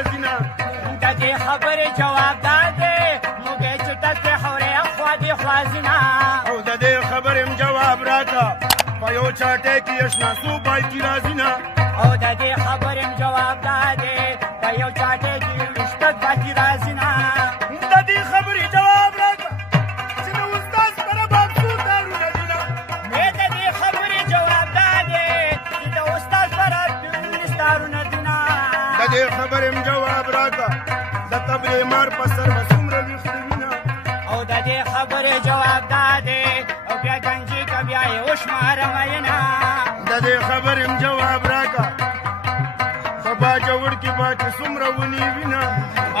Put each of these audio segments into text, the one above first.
رزینا د دې خبرې جواب دا دی موږ چې دلته خورې خوا دې خوازینا او د دې خبرې جواب راکا په یو چاټه کې اشنا سو بای کی رازینا او د دې خبرې جواب دا دی په یو چاټه کې رشتہ باقی رازینا د دې خبرې جواب راکا چې نو استاد پر بابو دارو ندینا مې د دې خبرې جواب دا دی چې د استاد پر دارو ندینا د دې خبرې جواب راکا د تبرې مار په سر وسمره وخروینا او د دې خبرې جواب دا دی او بیا گنجي کا بیا یې وشماره مینا د دې خبرې جواب راکا سبا جوړ کې باټ سمره ونی وینا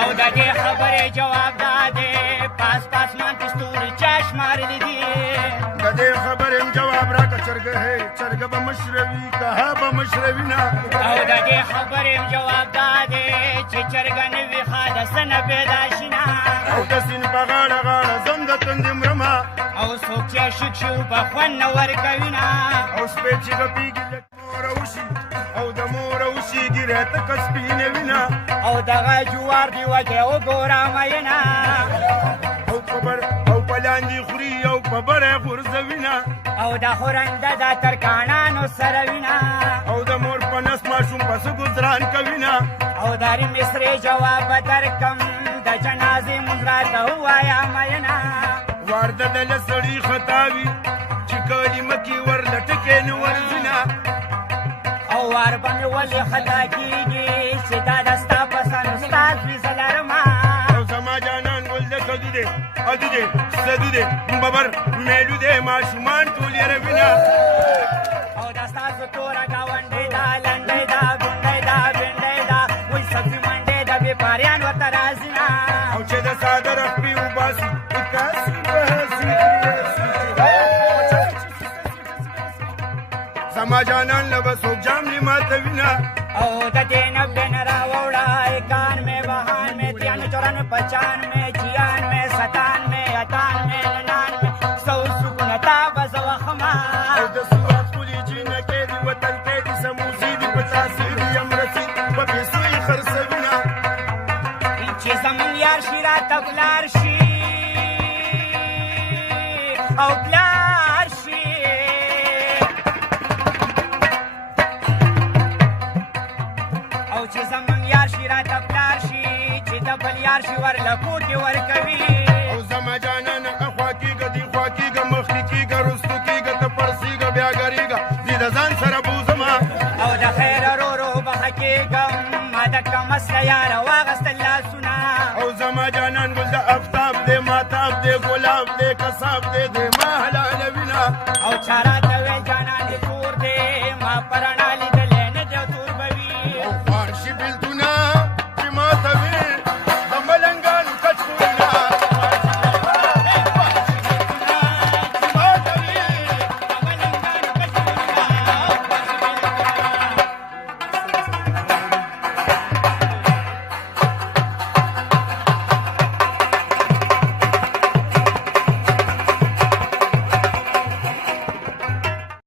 او د دې خبرې جواب دا دی پاس پاس مان پستوري چاش مارلې دي د دې خبرې جواب راکا چرګه ہے چرګه به مشروي کها به مشروینا او د دې خبرې جواب دا دی چې چرګن وی حادثه پیدا شینا او د سین په غاړه غاړه زم د تندې مرما او څوک چې شک شو په خوند ورکوینا او شپې چې غپیږي لکه مور اوشي او د مور اوشي ګیره ته کسبینه وینا او دغه جوار دی وکه وګورا مینا او خبر او پلاندې خوري او په بره غورځوینا او د خورنده د ترکانانو سره وینا او د مور په نس ماشوم پس ګزران کوینا او داری مصری جواب درکم د جنازې منځ ته وایا مینا وارده د لسړي خطاوي چې کلمه کې ورلټکې نو ورزینا او وار باندې ولې خطا کیږي چې دا دستا پسند استاد وی زلرما او زما جانان ول د کدو دې ادو دې سدو دې ببر میلو دې ماشومان ټول یې روینا او دستا تورا گاونډې دا لنډې دا ګونډې دا بنډې دا وای سبزی منډې دا به پاریان وته رازینا او چې د صادر خپل وباسي اکاسي بهسي زما جانان لبسو جام ماته وینا او د دې نه بن را وړا کان میں بهان میں 93 95 جیان میں 97 میں 98 میں 99 سو سکونتا بزوا خما او د سوات کلی جنہ کې دی وطن کې دي سموزي دي پتا سي دي امرسي په پیسې خرڅوینا چې زمون یار شیرا تبلار شي او بلار شي او چې زمون یار شیرا تبلار شي چې د بل یار شي ورلکو کې ورکوي او زما جانان اخوا کېږه دی خوا کېږه مخکې کېږه رستو کېږه ته پرسېږه بیا ګرېږه دې د ځان سره بوزما او د خیر رو به حقیقم ما د کمسله یاره واغستل لاسونه او زما جانان ګل د افتاب دې ماتاب دې ګلاب دې کساب دې ما حلاله وینا او چاره